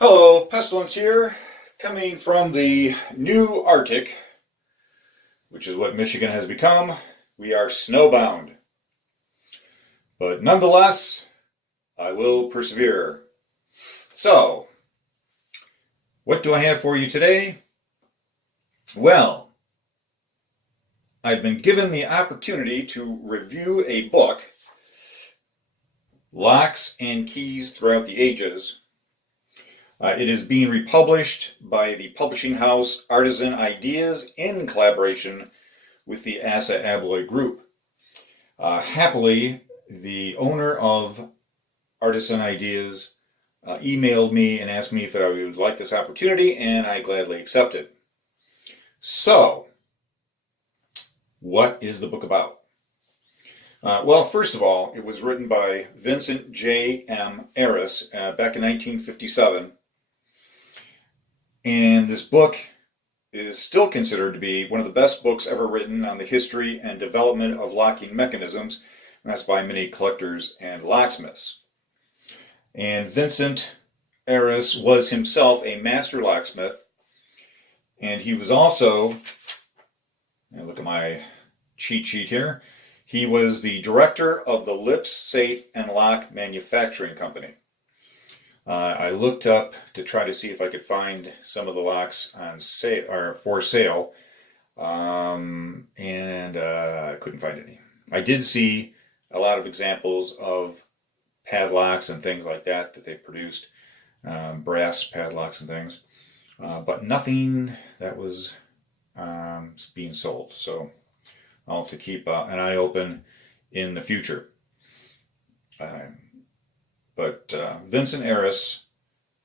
Hello, Pestilence here, coming from the new Arctic, which is what Michigan has become. We are snowbound. But nonetheless, I will persevere. So, what do I have for you today? Well, I've been given the opportunity to review a book, Locks and Keys Throughout the Ages. It is being republished by the publishing house Artisan Ideas in collaboration with the Assa Abloy Group. Happily, the owner of Artisan Ideas emailed me and asked me if I would like this opportunity, and I gladly accepted. So, what is the book about? Well, first of all, it was written by Vincent J. back in 1957. And this book is still considered to be one of the best books ever written on the history and development of locking mechanisms, and that's by many collectors and locksmiths. And Vincent was himself a master locksmith, and he was also, look at my cheat sheet here, he was the director of the Lips Safe and Lock Manufacturing Company. I looked up to try to see if I could find some of the locks on sale or for sale, and I couldn't find any. I did see a lot of examples of padlocks and things like that they produced, brass padlocks and things, but nothing that was being sold. So I'll have to keep an eye open in the future. But Vincent Arras,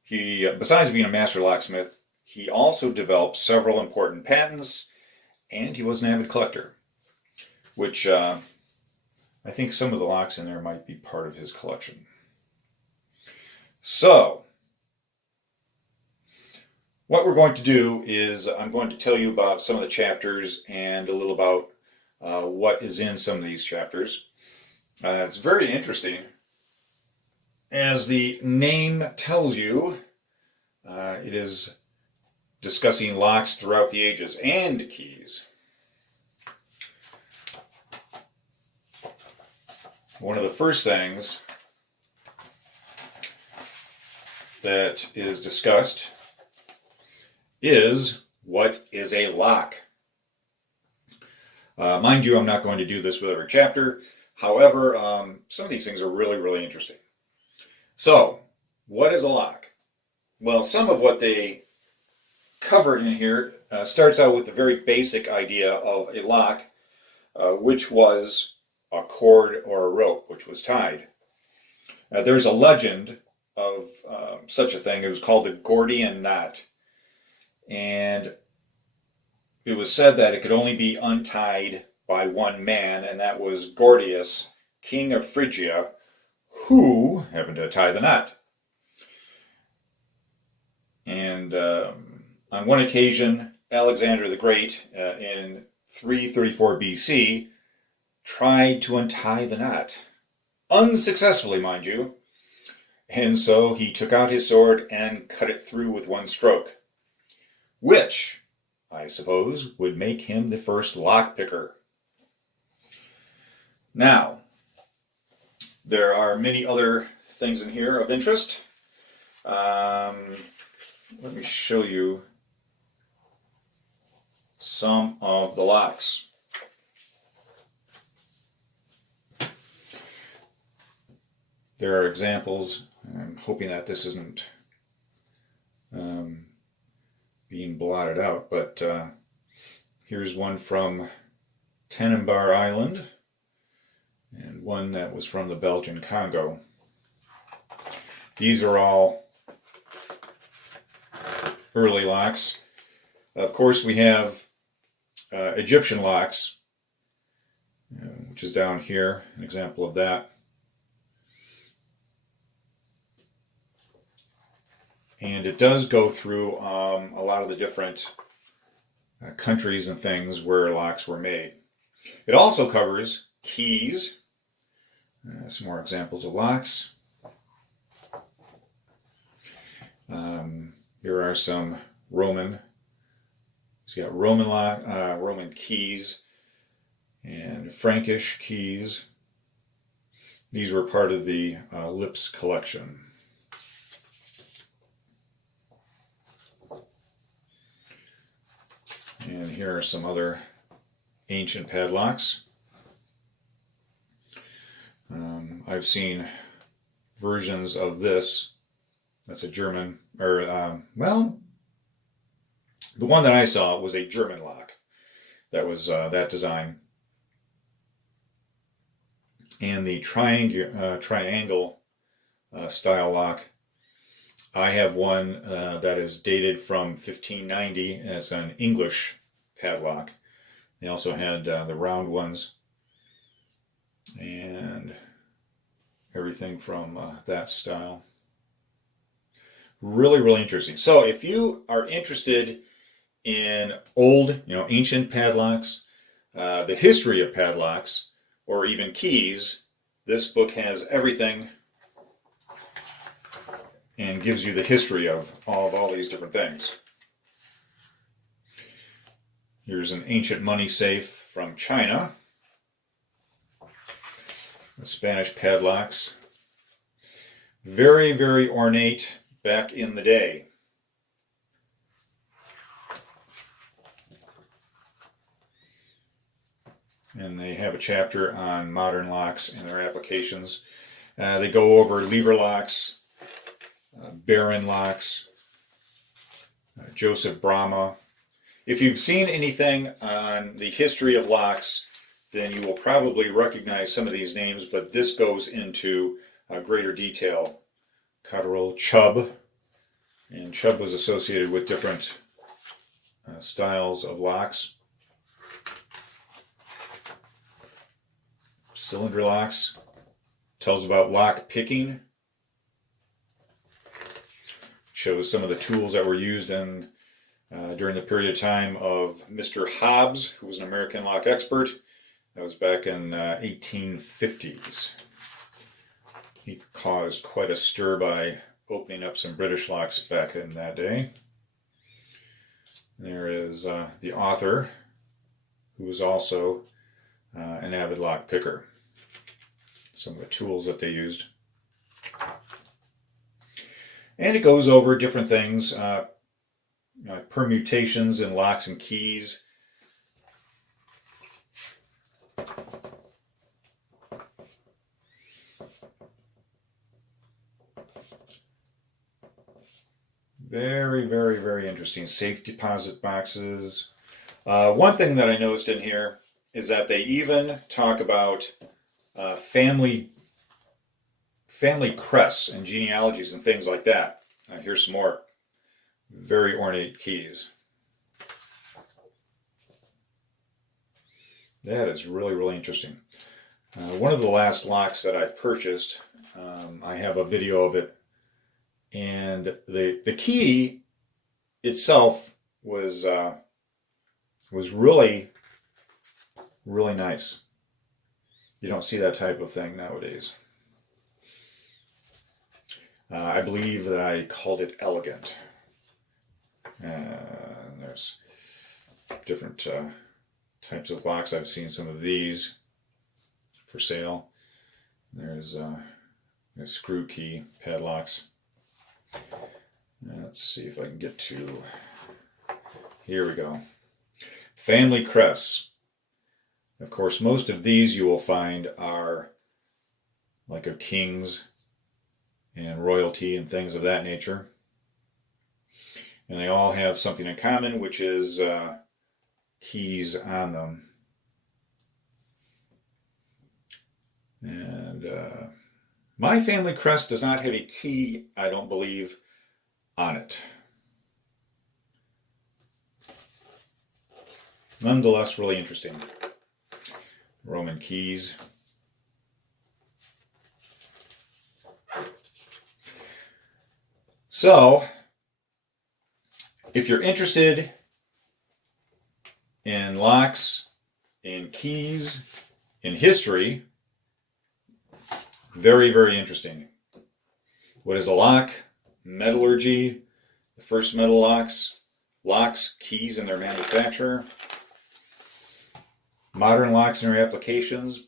he, besides being a master locksmith, he also developed several important patents, and he was an avid collector, which I think some of the locks in there might be part of his collection. So, what we're going to do is I'm going to tell you about some of the chapters and a little about what is in some of these chapters. It's very interesting. As the name tells you, it is discussing locks throughout the ages and keys. One of the first things that is discussed is what is a lock. Mind you, I'm not going to do this with every chapter. However, some of these things are really, really interesting. So, what is a lock? Well, some of what they cover in here starts out with the very basic idea of a lock, which was a cord or a rope which was tied. There's a legend of such a thing. It was called the Gordian knot. And it was said that it could only be untied by one man, and that was Gordius, king of Phrygia, who happened to tie the knot. And on one occasion, Alexander the Great, in 334 BC, tried to untie the knot. Unsuccessfully, mind you. And so he took out his sword and cut it through with one stroke, which, I suppose, would make him the first lockpicker. Now, there are many other things in here of interest. Let me show you some of the locks. There are examples. I'm hoping that this isn't being blotted out, but here's one from Tanimbar Island, and one that was from the Belgian Congo. These are all early locks. Of course, we have Egyptian locks, which is down here, an example of that. And it does go through a lot of the different countries and things where locks were made. It also covers keys. Some more examples of locks. Here are some Roman. It's got Roman keys and Frankish keys. These were part of the Lips collection. And here are some other ancient padlocks. I've seen versions of this. That's a German, well, the one that I saw was a German lock. That was that design. And the triangle style lock. I have one that is dated from 1590, and it's an English padlock. They also had the round ones and everything from that style. Really, really interesting. So if you are interested in old, ancient padlocks, the history of padlocks, or even keys, this book has everything and gives you the history of all these different things. Here's an ancient money safe from China. The Spanish padlocks. Very, very ornate back in the day. And they have a chapter on modern locks and their applications. They go over lever locks, Baron locks, Joseph Brahma. If you've seen anything on the history of locks, then you will probably recognize some of these names, but this goes into greater detail. Cotterell, Chubb, and Chubb was associated with different styles of locks. Cylinder locks, tells about lock picking, shows some of the tools that were used during the period of time of Mr. Hobbs, who was an American lock expert. That was back in 1850s. He caused quite a stir by opening up some British locks back in that day. There is the author, who was also an avid lock picker. Some of the tools that they used. And it goes over different things, permutations in locks and keys. Very, very, very interesting. Safe deposit boxes. One thing that I noticed in here is that they even talk about family crests and genealogies and things like that. Here's some more very ornate keys. That is really, really interesting. One of the last locks that I purchased, I have a video of it, and the key itself was really, really nice. You don't see that type of thing nowadays. I believe that I called it elegant. There's different types of locks. I've seen some of these for sale. There's screw key padlocks. Let's see if I can get to... Here we go. Family crests. Of course, most of these you will find are like of kings and royalty and things of that nature. And they all have something in common, which is keys on them. And my family crest does not have a key, I don't believe, on it. Nonetheless, really interesting. Roman keys. So, if you're interested in locks, in keys, in history, very, very interesting. What is a lock? Metallurgy, the first metal locks, keys and their manufacture, modern locks and their applications,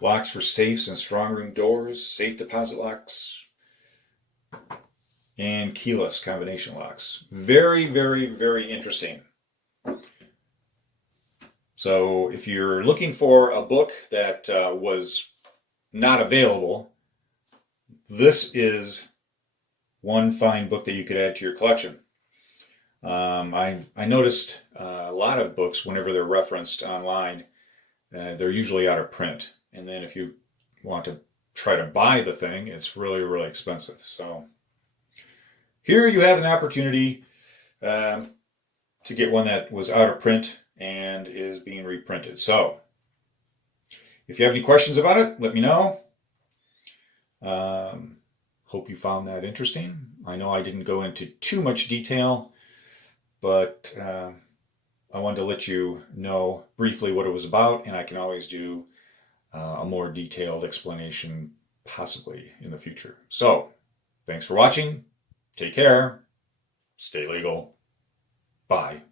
locks for safes and strong room doors, safe deposit locks, and keyless combination locks. Very, very, very interesting. So if you're looking for a book that was not available, this is one fine book that you could add to your collection. I noticed a lot of books, whenever they're referenced online, they're usually out of print. And then if you want to try to buy the thing, it's really, really expensive. So here you have an opportunity to get one that was out of print and is being reprinted. So if you have any questions about it, let me know. Hope you found that interesting. I know I didn't go into too much detail, but I wanted to let you know briefly what it was about, and I can always do a more detailed explanation possibly in the future. So, thanks for watching. Take care. Stay legal. Bye.